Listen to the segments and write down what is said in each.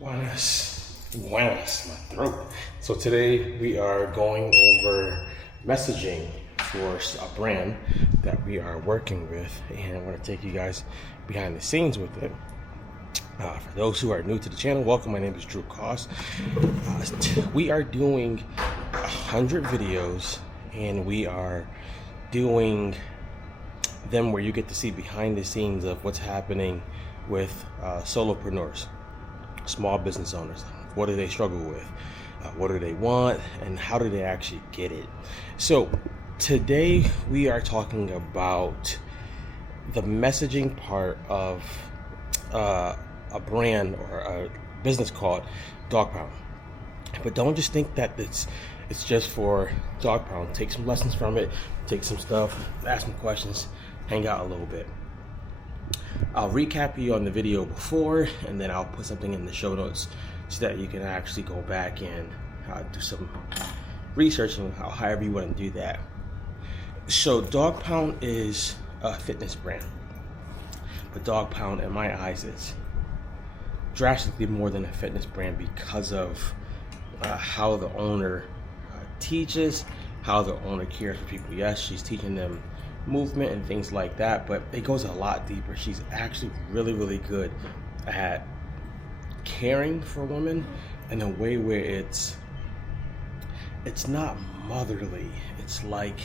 Buenas, my throat. So today we are going over messaging for a brand that we are working with, and I want to take you guys behind the scenes with it. For those who are new to the channel, welcome. My name is Drew Koss. We are doing 100 videos, and we are doing them where you get to see behind the scenes of what's happening with solopreneurs, small business owners. What do they struggle with? What do they want? And how do they actually get it? So today we are talking about the messaging part of a brand or a business called Dog Pound. But don't just think that it's just for Dog Pound. Take some lessons from it, take some stuff, ask some questions, hang out a little bit. I'll recap you on the video before, and then I'll put something in the show notes so that you can actually go back and do some research on however you want to do that. So Dog Pound is a fitness brand, but Dog Pound in my eyes is drastically more than a fitness brand because of how the owner teaches, how the owner cares for people. Yes, she's teaching them movement and things like that, but it goes a lot deeper. She's actually really good at caring for women in a way where it's not motherly. It's like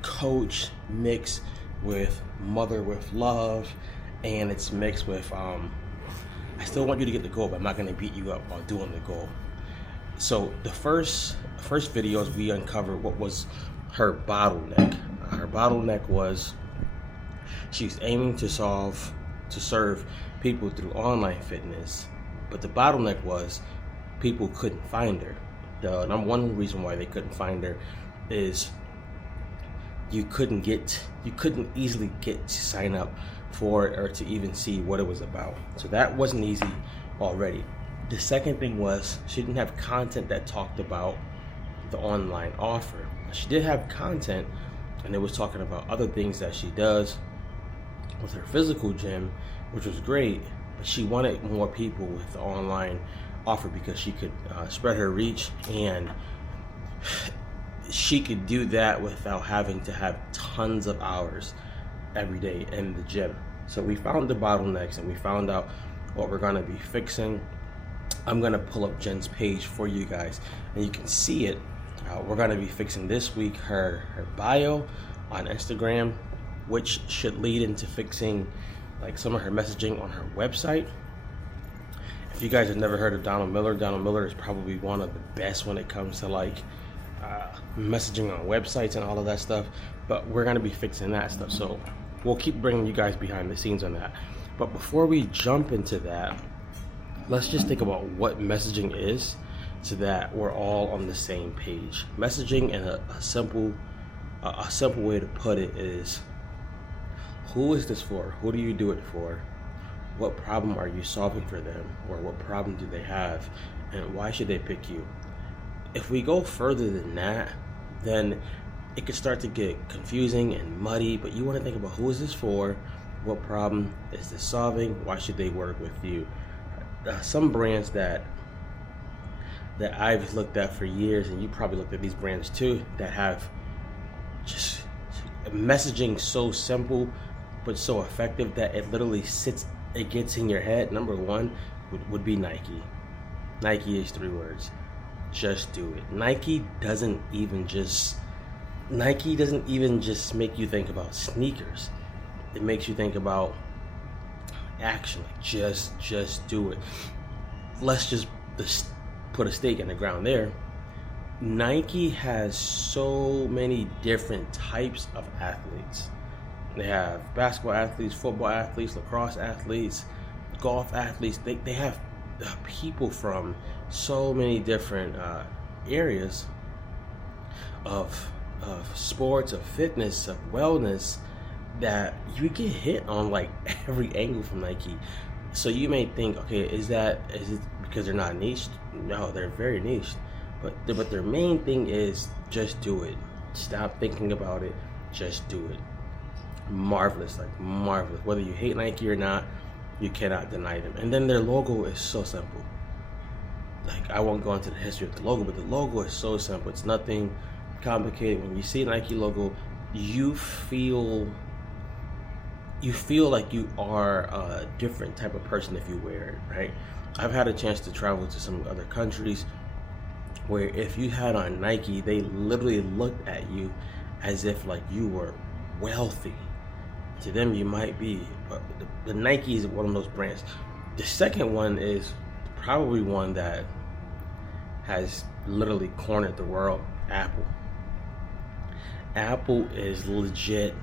coach mixed with mother with love, and it's mixed with I still want you to get the goal, but I'm not going to beat you up on doing the goal. So the first videos we uncovered what was her bottleneck. Her bottleneck was she's aiming to serve people through online fitness, but the bottleneck was people couldn't find her. The number one reason why they couldn't find her is you couldn't easily get to sign up for it or to even see what it was about. So that wasn't easy already. The second thing was she didn't have content that talked about the online offer. She did have content, and it was talking about other things that she does with her physical gym, which was great, but she wanted more people with the online offer because she could spread her reach, and she could do that without having to have tons of hours every day in the gym. So we found the bottlenecks, and we found out what we're going to be fixing. I'm going to pull up Jen's page for you guys, and you can see it. We're going to be fixing this week her bio on Instagram, which should lead into fixing like some of her messaging on her website. If you guys have never heard of Donald Miller is probably one of the best when it comes to like messaging on websites and all of that stuff. But we're going to be fixing that stuff, so we'll keep bringing you guys behind the scenes on that. But before we jump into that, let's just think about what messaging is, so that we're all on the same page. Messaging, in a simple way to put it, is who is this for? Who do you do it for? What problem are you solving for them? Or what problem do they have? And why should they pick you? If we go further than that, then it could start to get confusing and muddy, but you want to think about who is this for? What problem is this solving? Why should they work with you? Some brands that I've looked at for years, and you probably looked at these brands too, that have just messaging so simple but so effective that it literally gets in your head. Number one would be Nike. Nike is 3 words. Just do it. Nike doesn't even just make you think about sneakers. It makes you think about action. Like just do it. Let's just put a stake in the ground there. Nike has so many different types of athletes. They have basketball athletes, football athletes, lacrosse athletes, golf athletes. They have people from so many different areas of sports, of fitness, of wellness, that you get hit on like every angle from Nike. So you may think, okay, is it because they're not niched? No, they're very niched. But their main thing is just do it. Stop thinking about it. Just do it. Marvelous, like marvelous. Whether you hate Nike or not, you cannot deny them. And then their logo is so simple. like, I won't go into the history of the logo, but the logo is so simple. It's nothing complicated. When you see a Nike logo, you feel like you are a different type of person if you wear it, right? I've had a chance to travel to some other countries where if you had on Nike, they literally looked at you as if like you were wealthy. To them, you might be, but the Nike is one of those brands. The second one is probably one that has literally cornered the world. Apple. Apple is legit.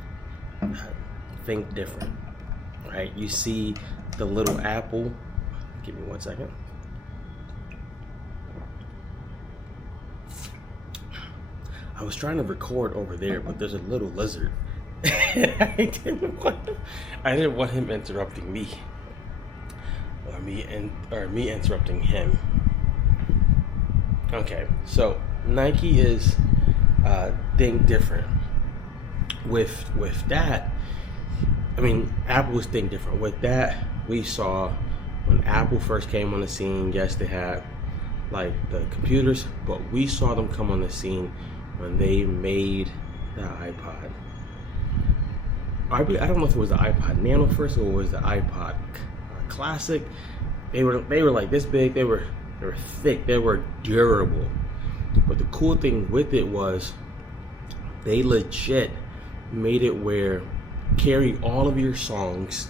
Think different, right? You see the little apple. Give me 1 second. I was trying to record over there, but there's a little lizard. I didn't want him interrupting me, or me interrupting him. Okay, so Nike is think different. With that, I mean, Apple was think different. With that, we saw when Apple first came on the scene. Yes, they had like the computers, but we saw them come on the scene when they made the iPod. I don't know if it was the iPod Nano first or it was the iPod Classic. They were like this big. They were thick. They were durable. But the cool thing with it was they legit made it where carry all of your songs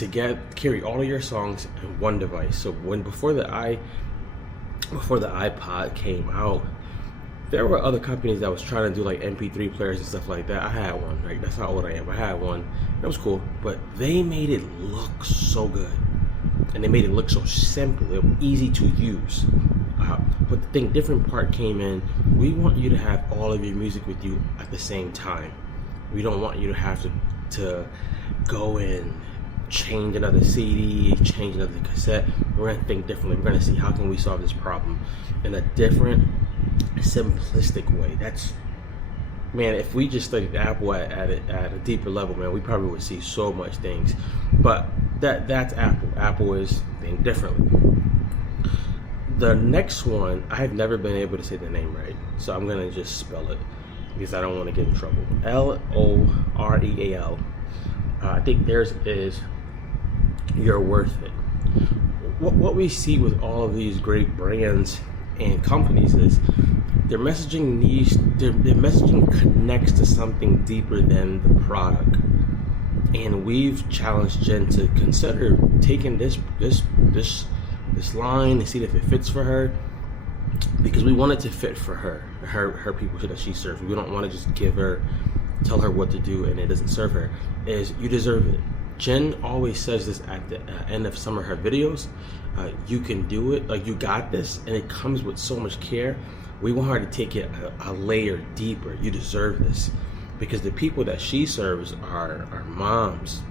in one device. So before the iPod came out, there were other companies that was trying to do like MP3 players and stuff like that. I had one, right? That's how old I am. I had one. It was cool, but they made it look so good, and they made it look so simple. It was easy to use. But the different part came in. We want you to have all of your music with you at the same time. We don't want you to have to go and change another CD, change another cassette. We're gonna think differently. We're gonna see how can we solve this problem in a different, simplistic way. That's, man, if we just studied Apple at a deeper level, man, we probably would see so much things. But that's Apple. Apple is think differently. The next one, I have never been able to say the name right, so I'm gonna just spell it because I don't want to get in trouble. L'Oreal. I think theirs is You're Worth It. What we see with all of these great brands and companies is their messaging connects to something deeper than the product. And we've challenged Jen to consider taking this line and see if it fits for her, because we want it to fit for her people that she serves. We don't want to just tell her what to do and it doesn't serve her. Is you deserve it. Jen always says this at the end of some of her videos. You can do it, like you got this, and it comes with so much care. We want her to take it a layer deeper. You deserve this, because the people that she serves are moms,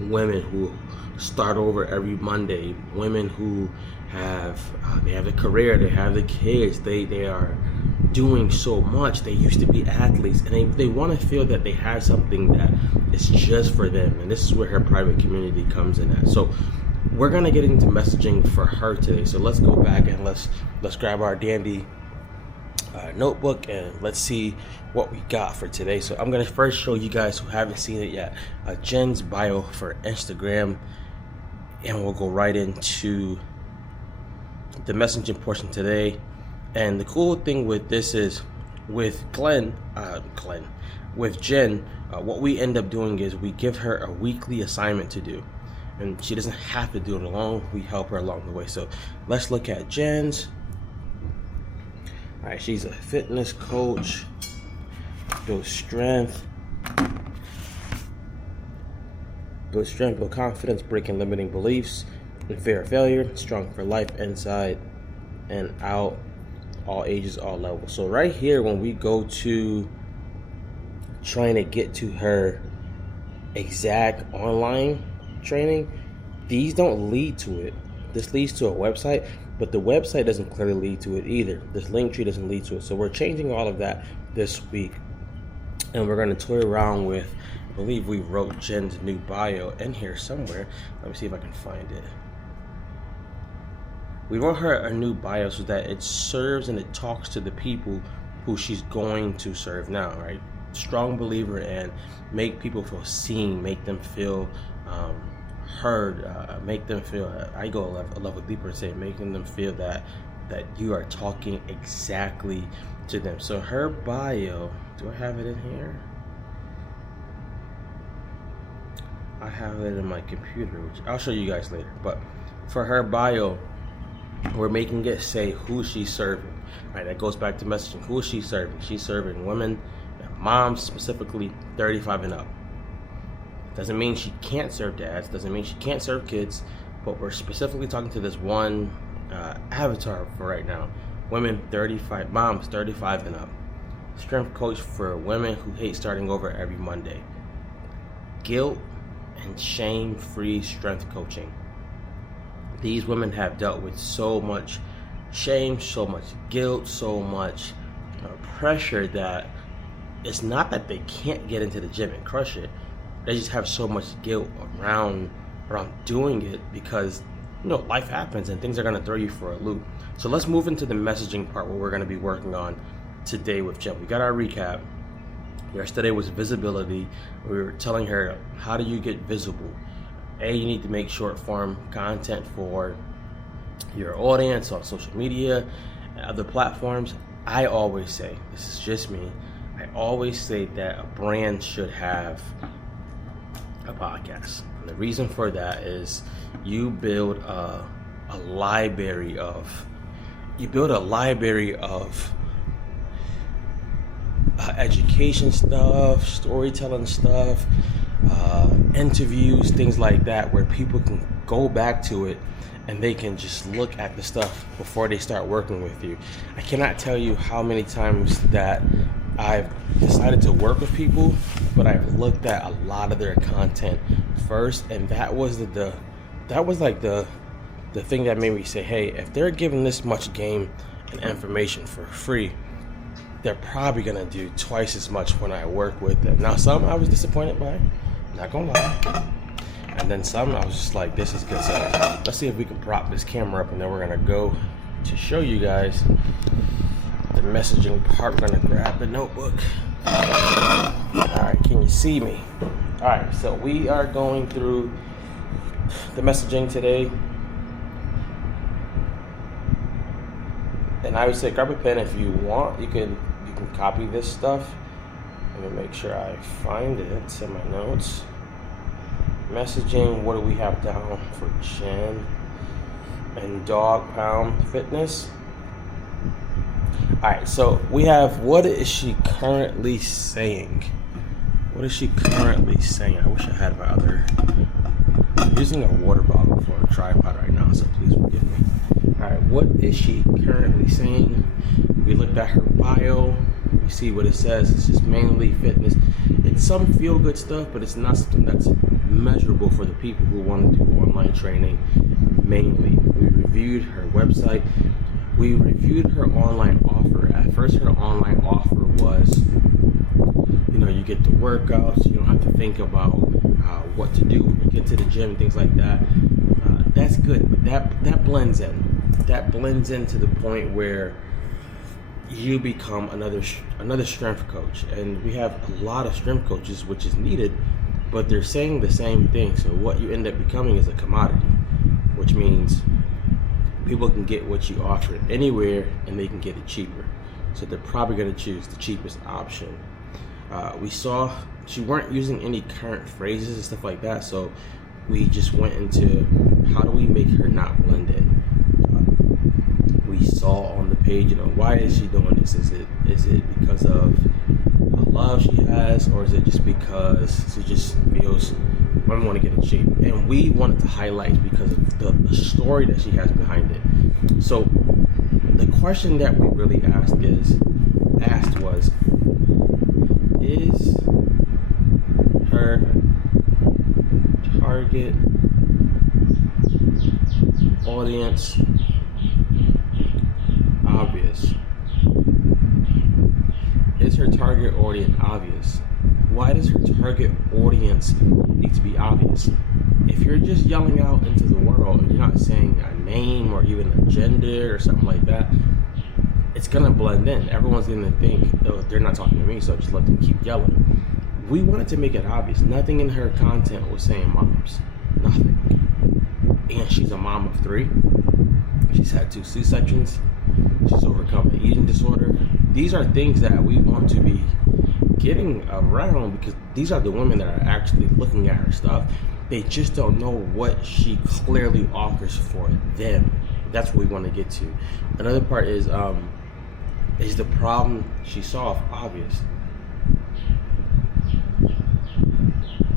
women who start over every Monday, women who have they have a career, they have the kids, they are doing so much. They used to be athletes, and they want to feel that they have something that is just for them. And this is where her private community comes in at. So we're gonna get into messaging for her today. So let's go back and let's grab our dandy notebook and let's see what we got for today. So I'm gonna first show you guys who haven't seen it yet Jen's bio for Instagram, and we'll go right into the messaging portion today. And the cool thing with this is with Jen, what we end up doing is we give her a weekly assignment to do, and she doesn't have to do it alone. We help her along the way. So let's look at Jen's. All right, she's a fitness coach, build strength, build confidence, breaking limiting beliefs and fear of failure, strong for life, inside and out, all ages, all levels. So right here, when we go to trying to get to her exact online training, these don't lead to it. This leads to a website, but the website doesn't clearly lead to it either. This link tree doesn't lead to it. So we're changing all of that this week, and we're going to toy around with, I believe we wrote Jen's new bio in here somewhere. Let me see if I can find it. We wrote her a new bio so that it serves and it talks to the people who she's going to serve now, right? Strong believer in make people feel seen, make them feel heard, make them feel, I go a level deeper and say, making them feel that you are talking exactly to them. So her bio, do I have it in here? I have it in my computer, which I'll show you guys later. But for her bio, we're making it say who she's serving. Right, that goes back to messaging. Who is she serving? She's serving women, moms specifically, 35 and up. Doesn't mean she can't serve dads. Doesn't mean she can't serve kids. But we're specifically talking to this one avatar for right now. Women 35, moms 35 and up. Strength coach for women who hate starting over every Monday. Guilt and shame-free strength coaching. These women have dealt with so much shame, so much guilt, so much pressure that it's not that they can't get into the gym and crush it. They just have so much guilt around doing it because life happens and things are going to throw you for a loop. So let's move into the messaging part where we're going to be working on today with Jen. We got our recap. Yesterday was visibility. We were telling her, how do you get visible? You need to make short form content for your audience on social media and other platforms. I always say, this is just me, I always say that a brand should have a podcast. And the reason for that is you build a library of education stuff, storytelling stuff, interviews, things like that, where people can go back to it and they can just look at the stuff before they start working with you. I cannot tell you how many times that I've decided to work with people, but I've looked at a lot of their content first, and that was the thing that made me say, hey, if they're giving this much game and information for free, they're probably gonna do twice as much when I work with them. Now, some I was disappointed by, not gonna lie, and then some I was just like, this is good stuff. Let's see if we can prop this camera up, and then we're gonna go to show you guys the messaging part. We're gonna grab the notebook. All right, can you see me? All right, so we are going through the messaging today, and I would say grab a pen if you want. You can copy this stuff. Let me make sure I find it in my notes. Messaging, what do we have down for Jen? And Dog Pound Fitness. Alright, so we have, what is she currently saying? What is she currently saying? I wish I had my other, I'm using a water bottle for a tripod right now, so please forgive me. Alright, what is she currently saying? We looked at her bio. We see what it says. It's just mainly fitness. It's some feel-good stuff, but it's not something that's measurable for the people who want to do online training mainly. We reviewed her website. We reviewed her online offer. At first, her online offer was, you get the workouts. You don't have to think about what to do when you get to the gym, things like that. That's good, but that blends in. That blends into the point where you become another strength coach, and we have a lot of strength coaches, which is needed, but they're saying the same thing. So what you end up becoming is a commodity, which means people can get what you offer anywhere and they can get it cheaper. So they're probably going to choose the cheapest option. We saw she weren't using any current phrases and stuff like that, so we just went into how do we make her not blend in. We saw on the page, why is she doing this? Is it because of the love she has, or is it just because she just feels women want to get in shape? And we wanted to highlight because of the story that she has behind it. So the question that we really asked was, is her target audience obvious? Is her target audience obvious? Why does her target audience need to be obvious? If you're just yelling out into the world and you're not saying a name or you even a gender or something like that, it's gonna blend in. Everyone's gonna think, oh, they're not talking to me, so just let them keep yelling. We wanted to make it obvious. Nothing in her content was saying moms. Nothing. And she's a mom of 3. She's had 2 C-sections. She's overcome an eating disorder. These are things that we want to be getting around, because these are the women that are actually looking at her stuff. They just don't know what she clearly offers for them. That's what we want to get to. Another part is the problem she solved obvious?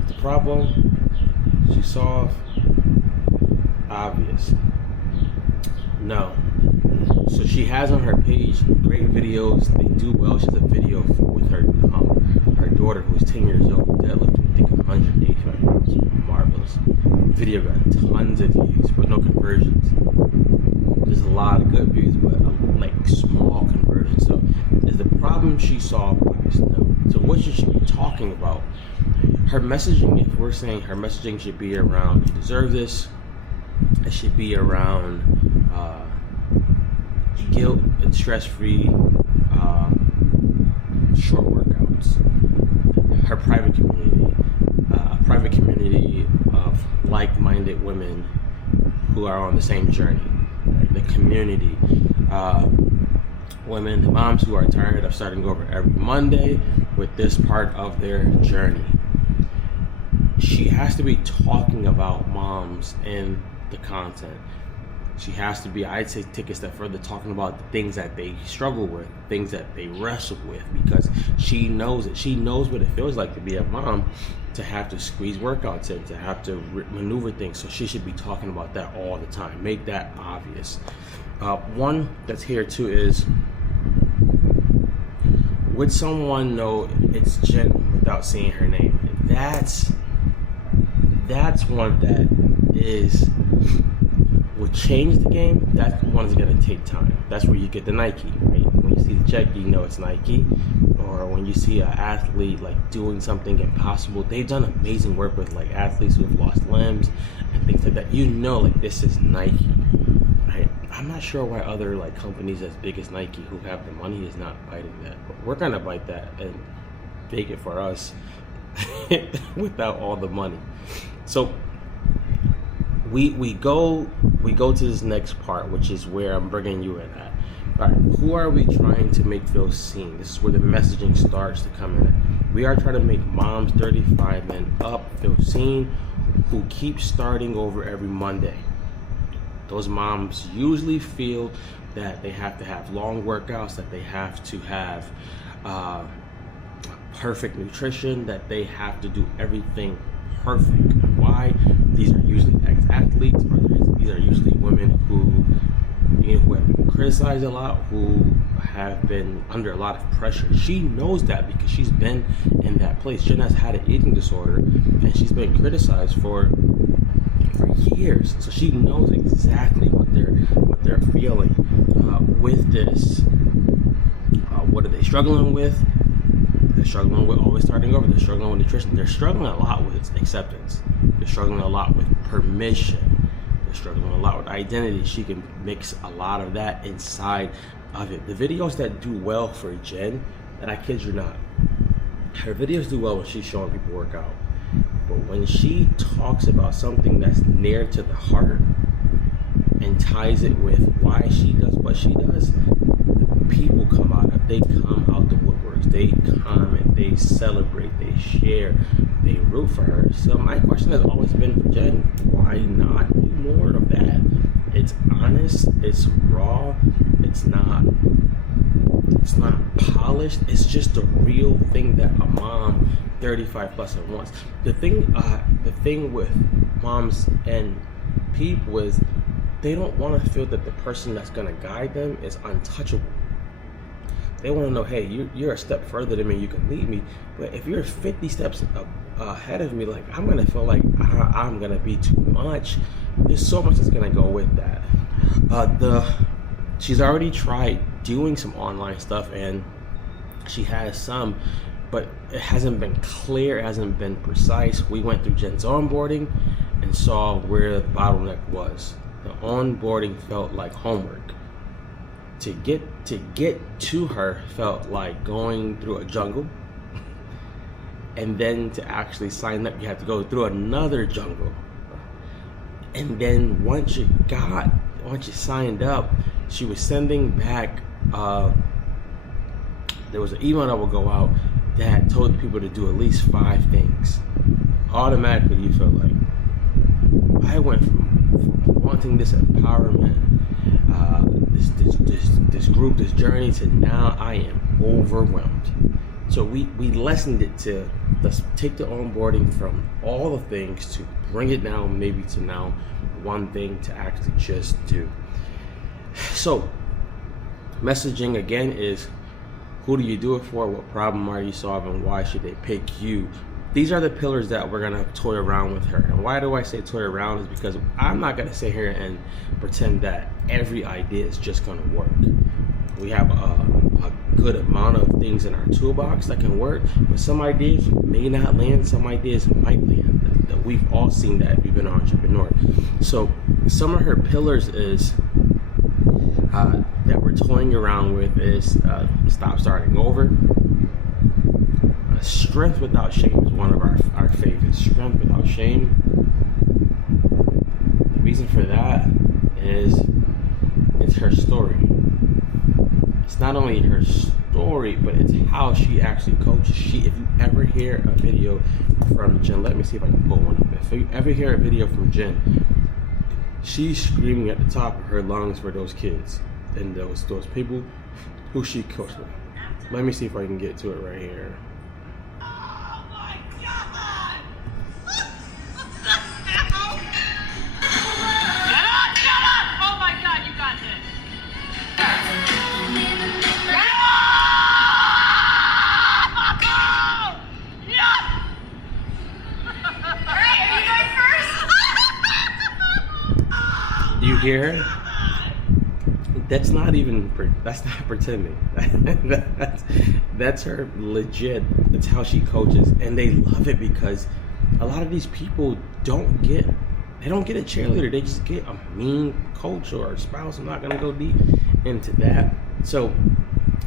The problem she solved obvious? No. So she has on her page great videos. They do well. She has a video with her daughter, who is 10 years old, deadlifting, I think 185 pounds. Marvelous. Video got tons of views, but no conversions. There's a lot of good views, but like small conversions. So is the problem she solved? No. So what should she be talking about? Her messaging, if we're saying her messaging should be around, you deserve this. It should be around guilt and stress-free short workouts. Her private community, a private community of like-minded women who are on the same journey. Right? The community, women, moms who are tired of starting over every Monday with this part of their journey. She has to be talking about moms in the content. She has to be, I'd say, take a step further, talking about the things that they struggle with, things that they wrestle with, because she knows it. She knows what it feels like to be a mom, to have to squeeze workouts in, to have to maneuver things. So she should be talking about that all the time. Make that obvious. One that's here too is, would someone know it's Jen without seeing her name? That's one that will change the game. That one is going to take time. That's where you get the Nike, right? When you see the check, you know it's Nike. Or when you see an athlete like doing something impossible, they've done amazing work with like athletes who have lost limbs and things like that. You know, like this is Nike, right? I'm not sure why other like companies as big as Nike who have the money is not biting that, but we're gonna bite that and bake it for us without all the money. So we go to this next part, which is where I'm bringing you in at. All right, who are we trying to make feel seen? This is where the messaging starts to come in. We are trying to make moms 35 and up feel seen, who keep starting over every Monday. Those moms usually feel that they have to have long workouts, that they have to have perfect nutrition, that they have to do everything perfect. Why? These are usually ex-athletes, or these are usually women who have been criticized a lot, who have been under a lot of pressure. She knows that because she's been in that place. Jen has had an eating disorder, and she's been criticized for years. So she knows exactly what they're feeling with this. What are they struggling with? They're struggling with always starting over. They're struggling with nutrition. They're struggling a lot with acceptance. They're struggling a lot with permission. They're struggling a lot with identity. She can mix a lot of that inside of it. The videos that do well for Jen, and I kid you not, her videos do well when she's showing people work out. But when she talks about something that's near to the heart and ties it with why she does what she does, people come out. They come out the woodworks. They comment. They celebrate. They share. They root for her. So my question has always been for Jen: why not do more of that? It's honest. It's raw. It's not polished. It's just the real thing that a mom 35 plus wants. The thing with moms and people is they don't want to feel that the person that's going to guide them is untouchable. They want to know, hey, you're a step further than me, you can lead me. But if you're 50 steps ahead of me, like, I'm going to feel like I'm going to be too much. There's so much that's going to go with that. She's already tried doing some online stuff, and she has some, but it hasn't been clear, it hasn't been precise. We went through Jen's onboarding and saw where the bottleneck was. the onboarding felt like homework. To get to her felt like going through a jungle. And then to actually sign up, you have to go through another jungle. And then once you signed up, she was sending back, there was an email that would go out that told people to do at least 5 things. Automatically, you feel like, I went from wanting this empowerment, this group, this journey, to now I am overwhelmed. So we lessened it to, let's take the onboarding from all the things to bring it down maybe to now one thing to actually just do. So messaging again is, who do you do it for? What problem are you solving? Why should they pick you? These are the pillars that we're gonna toy around with her. And why do I say toy around is because I'm not gonna sit here and pretend that every idea is just gonna work. We have a good amount of things in our toolbox that can work, but some ideas may not land, some ideas might land. That we've all seen that if you've been an entrepreneur. So some of her pillars is that we're toying around with is stop starting over. Strength without shame is one of our favorites. Strength without shame. The reason for that is it's her story. It's not only her story, but it's how she actually coaches. If you ever hear a video from Jen, let me see if I can pull one up. If you ever hear a video from Jen, she's screaming at the top of her lungs for those kids and those people who she coached with. Let me see if I can get to it right here. Oh my God! What the hell? Get up! Oh my God, you got this. You hear her? That's not pretending. That's her legit. That's how she coaches, and they love it because a lot of these people don't get a cheerleader. They just get a mean coach or a spouse. I'm not gonna go deep into that. So,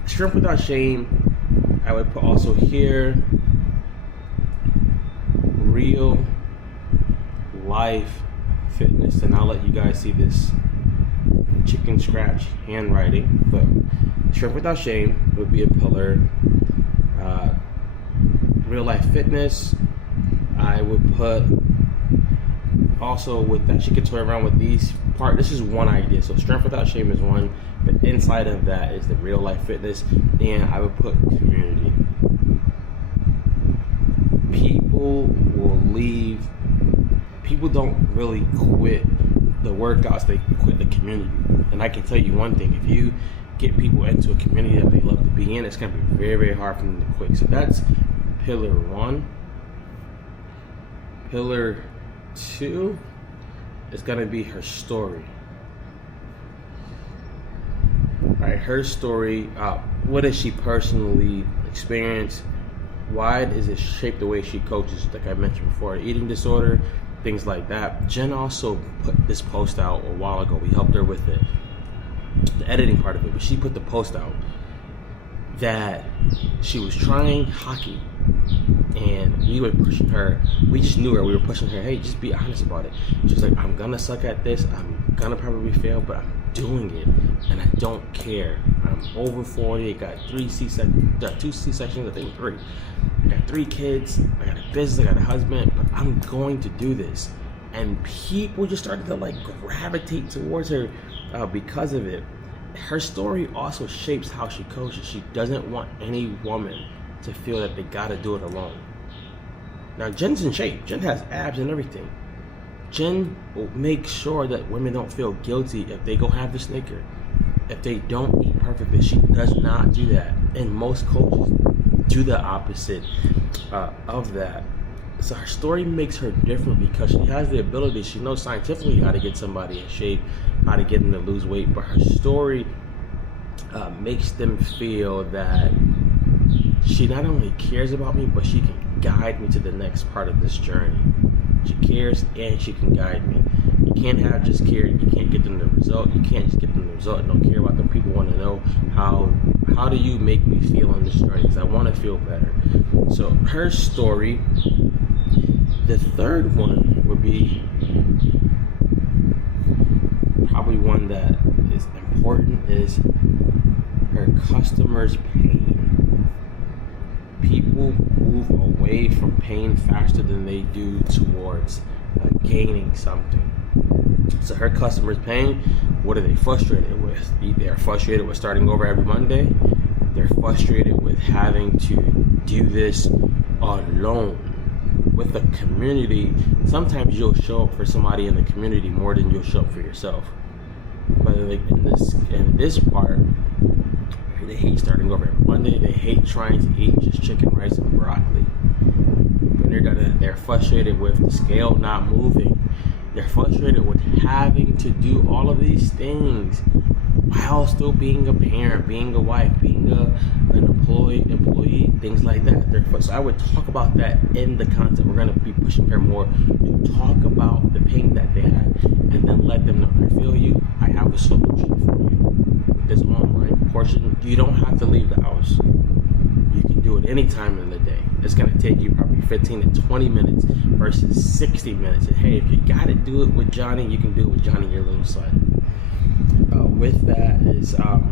strength without shame. I would put also here real life fitness, and I'll let you guys see this chicken scratch handwriting, but strength without shame would be a pillar. Real life fitness, I would put also with that. She could toy around with these part. This is one idea. So strength without shame is one, but inside of that is the real life fitness, and I would put community. People will leave. People don't really quit the workouts, they quit the community. And I can tell you one thing, if you get people into a community that they love to be in, it's going to be very, very hard for them to quit. So that's pillar 1. Pillar 2 is going to be her story. Right, her story, what does she personally experience? Why does it shape the way she coaches? Like I mentioned before, eating disorder, things like that. Jen also put this post out a while ago. We helped her with it, the editing part of it, but she put the post out that she was trying hockey, and we were pushing her. We just knew her. We were pushing her. Hey, just be honest about it. She's like, I'm gonna suck at this. I'm gonna probably fail, but I'm doing it, and I don't care. I'm over 40. I got 2 C-sections. I think 3. I got 3 kids. I got a business. I got a husband. But I'm going to do this. And people just started to like gravitate towards her because of it. Her story also shapes how she coaches. She doesn't want any woman to feel that they gotta do it alone. Now Jen's in shape. Jen has abs and everything. Jen will make sure that women don't feel guilty if they go have the Snicker. If they don't eat perfectly, she does not do that. And most coaches do the opposite of that. So her story makes her different because she has the ability. She knows scientifically how to get somebody in shape, how to get them to lose weight. But her story makes them feel that she not only cares about me, but she can guide me to the next part of this journey. She cares and she can guide me. You can't have just care. You can't get them the result. You can't just get them the result and don't care about them. People want to know how do you make me feel on this journey? Because I want to feel better. So her story. The third one would be probably one that is important, is her customers' pain. People move away from pain faster than they do towards gaining something. So her customers' pain, what are they frustrated with? They're frustrated with starting over every Monday. They're frustrated with having to do this alone. With a community, sometimes you'll show up for somebody in the community more than you'll show up for yourself. But like in this part, they hate starting over every Monday. They hate trying to eat just chicken, rice, and broccoli. And they're frustrated with the scale not moving. They're frustrated with having to do all of these things while still being a parent, being a wife, being an employee, things like that. So I would talk about that in the content. We're going to be pushing her more to talk about the pain that they have, and then let them know, I feel you, I have a solution for you. With this online portion, you don't have to leave the house. You can do it any time in the day. It's going to take you probably 15 to 20 minutes versus 60 minutes. And hey, if you got to do it with Johnny, you can do it with Johnny, your little son. With that is a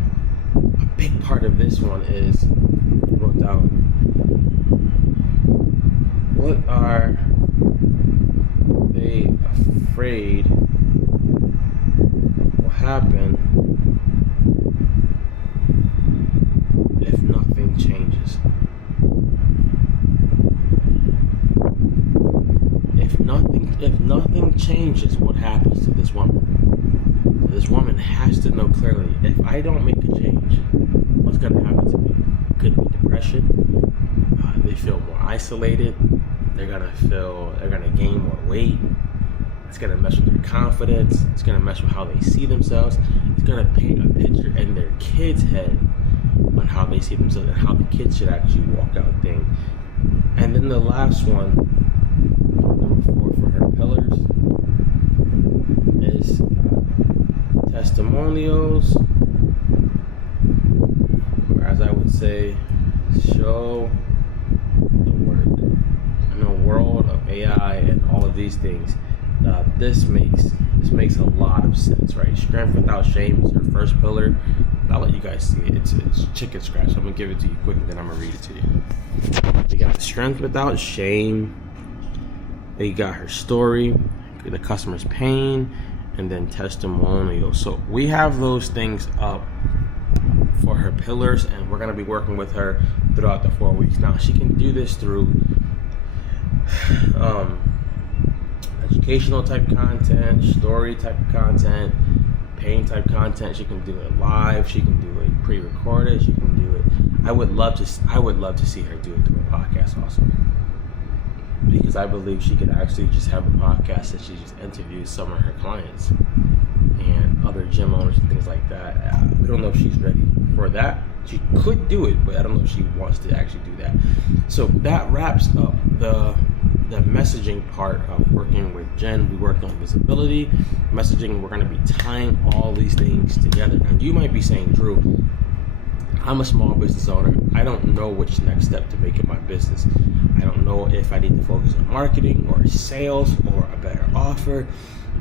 big part of this one is I wrote down, what are they afraid will happen if nothing changes? If nothing changes, what happens to this woman? This woman has to know clearly, if I don't make a change, what's going to happen to me? It could be depression. They feel more isolated. They're going to gain more weight. It's going to mess with their confidence. It's going to mess with how they see themselves. It's going to paint a picture in their kids' head on how they see themselves and how the kids should actually walk out thing. And then the last one, number 4 for her pillars, is testimonials, or as I would say, show the work. In a world of AI and all of these things, this makes a lot of sense, right? Strength without shame is her first pillar. I'll let you guys see it. It's chicken scratch. I'm gonna give it to you quick, and then I'm gonna read it to you. We got strength without shame. They got her story, the customer's pain, and then testimonials. So we have those things up for her pillars, and we're going to be working with her throughout the 4 weeks. Now she can do this through educational type content, story type content, pain type content. She can do it live. She can do it pre-recorded. She can do it. I would love to see her do it through a podcast also, because I believe she could actually just have a podcast that she just interviews some of her clients and other gym owners and things like that. We don't know if she's ready for that. She could do it, but I don't know if she wants to actually do that. So that wraps up the messaging part of working with Jen. We worked on visibility, messaging. We're going to be tying all these things together. Now you might be saying, Drew, I'm a small business owner. I don't know which next step to make in my business. I don't know if I need to focus on marketing or sales or a better offer.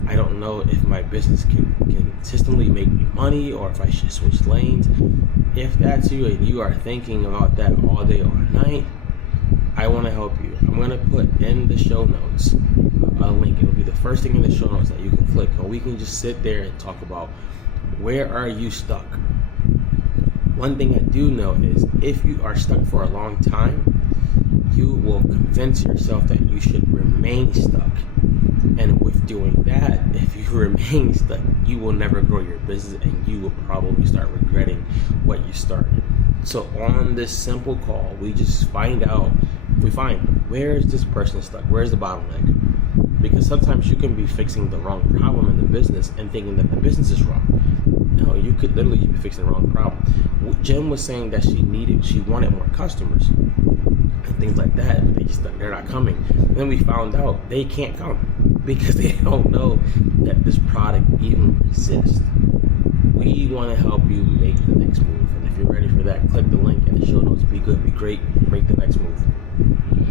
I don't know if my business can consistently make me money or if I should switch lanes. If that's you and you are thinking about that all day or night, I want to help you. I'm going to put in the show notes a link. It'll be the first thing in the show notes that you can click, or we can just sit there and talk about where are you stuck. One thing I do know is if you are stuck for a long time, you will convince yourself that you should remain stuck. And with doing that, if you remain stuck, you will never grow your business and you will probably start regretting what you started. So on this simple call, we just find where is this person stuck? Where's the bottleneck? Because sometimes you can be fixing the wrong problem in the business and thinking that the business is wrong. No, you could literally be fixing the wrong problem. Jen was saying that she wanted more customers and things like that. They're not coming. And then we found out they can't come. because they don't know that this product even exists. We want to help you make the next move. And if you're ready for that, click the link in the show notes. Be good, be great, make the next move.